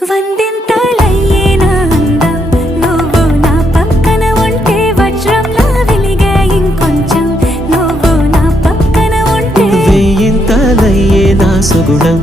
వందింతలయ్యేనా అందం నువ్వు నా పక్కన ఉంటే వజ్రంలా వెలిగే ఇంకొంచెం నువ్వు నా పక్కన ఉంటే వేయింతలయ్యేనా సుగుణం